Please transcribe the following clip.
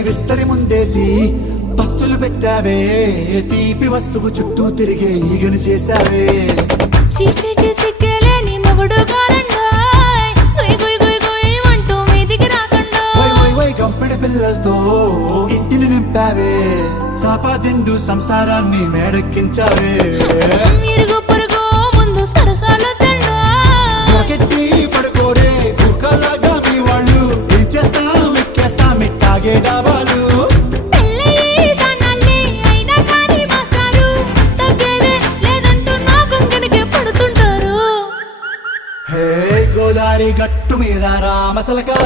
విస్తరి ముందేసి పస్తులు పెట్టావే తీపి వస్తువు చుట్టూ తిరిగే ఈగను చేశావే చీచి సిగ్గలేని మొగుడు గారండోయ్ గుయ్ గుయ్ గుయ్ గుయ్ అంటూ మీదికి రాకండో వై వై వై గంపెడి పిల్లలతో ఇంటిని నింపావే సాపాదిండు సంసారాన్ని మేడెక్కించావే ఇరుగు పొరుగు ముందు సరసాలొద్దండో రాకెట్టి పడుకోరే కుక్కలాగా మీ వాళ్ళు ఏం చేస్తాం ఎక్కేస్తాం ఇట్టాగే డాబాలు పెళ్ళయి సన్నాళ్ళే అయినా కానీ మాస్తారు తగ్గేదే లేదంటూ నా కొంగనికే పడుతుంటారు హే గోదారి గట్టు మీద రామసలకా